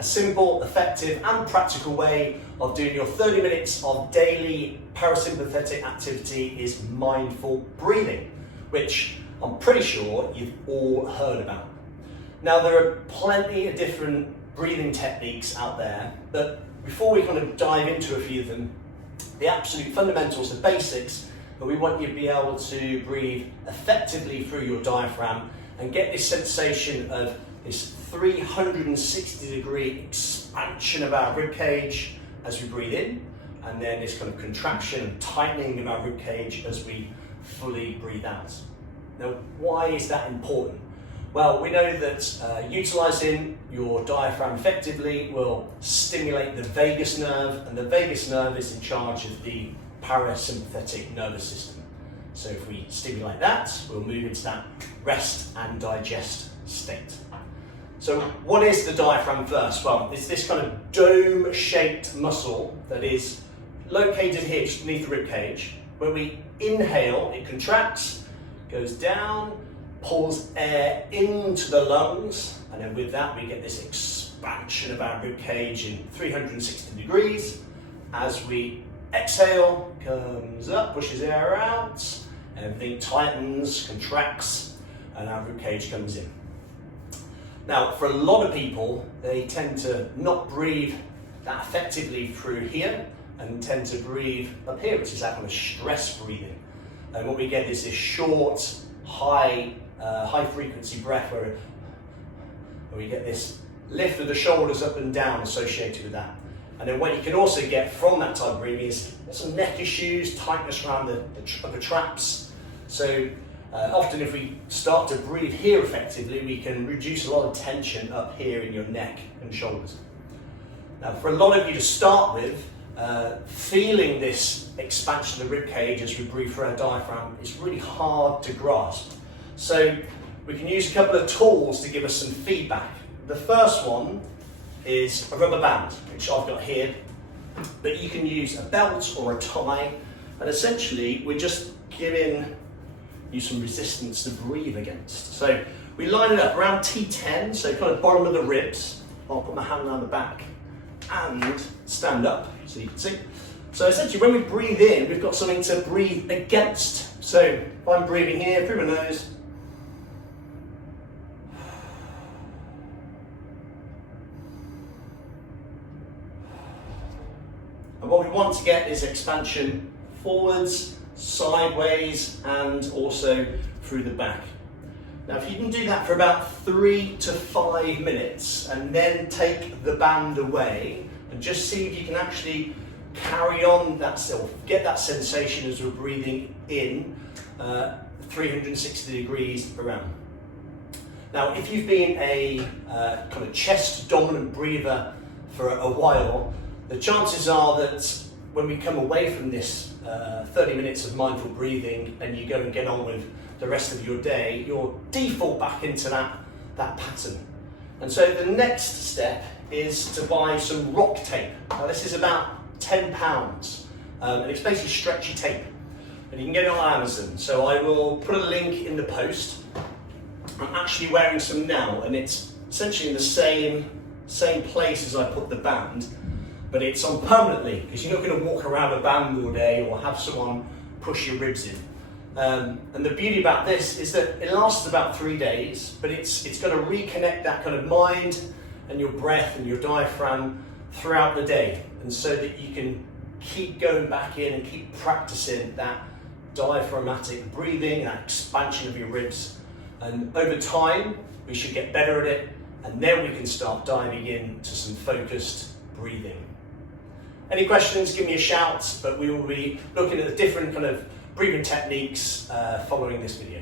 a simple, effective and practical way of doing your 30 minutes of daily parasympathetic activity is mindful breathing, which I'm pretty sure you've all heard about. Now, there are plenty of different breathing techniques out there, but before we kind of dive into a few of them, the absolute fundamentals, the basics, but we want you to be able to breathe effectively through your diaphragm and get this sensation of this 360-degree expansion of our rib cage as we breathe in, and then this kind of contraction and tightening of our rib cage as we fully breathe out. Now, why is that important? Well, we know that utilising your diaphragm effectively will stimulate the vagus nerve, and the vagus nerve is in charge of the parasympathetic nervous system. So if we stimulate that, we'll move into that rest and digest state. So what is the diaphragm first? Well, it's this kind of dome-shaped muscle that is located here just beneath the rib cage. When we inhale, it contracts, goes down, pulls air into the lungs, and then with that we get this expansion of our rib cage in 360 degrees. As we exhale, comes up, pushes air out, everything tightens, contracts, and our rib cage comes in. Now, for a lot of people, they tend to not breathe that effectively through here and tend to breathe up here, which is that kind of stress breathing. And what we get is this short, high frequency breath where we get this lift of the shoulders up and down associated with that. And then what you can also get from that type of breathing is some neck issues, tightness around the upper traps. So often if we start to breathe here effectively, we can reduce a lot of tension up here in your neck and shoulders. Now, for a lot of you to start with, feeling this expansion of the rib cage as we breathe through our diaphragm is really hard to grasp. So we can use a couple of tools to give us some feedback. The first one is a rubber band, which I've got here, but you can use a belt or a tie, and essentially we're just giving you some resistance to breathe against. So we line it up around T10, so kind of bottom of the ribs. I'll put my hand around the back and stand up so you can see. So essentially when we breathe in, we've got something to breathe against. So if I'm breathing here through my nose, and what we want to get is expansion forwards, sideways, and also through the back. Now, if you can do that for about 3 to 5 minutes and then take the band away and just see if you can actually carry on that self, get that sensation as we're breathing in 360 degrees around. Now, if you've been a kind of chest dominant breather for a while, the chances are that when we come away from this 30 minutes of mindful breathing and you go and get on with the rest of your day, you'll default back into that pattern. And so the next step is to buy some rock tape. Now, this is about £10, and it's basically stretchy tape, and you can get it on Amazon. So I will put a link in the post. I'm actually wearing some now, and it's essentially in the same place as I put the band, but it's on permanently, because you're not going to walk around a band all day or have someone push your ribs in. And the beauty about this is that it lasts about 3 days, but it's going to reconnect that kind of mind and your breath and your diaphragm throughout the day, and so that you can keep going back in and keep practicing that diaphragmatic breathing, that expansion of your ribs. And over time, we should get better at it, and then we can start diving into some focused breathing. Any questions, give me a shout, but we will be looking at the different kind of breathing techniques following this video.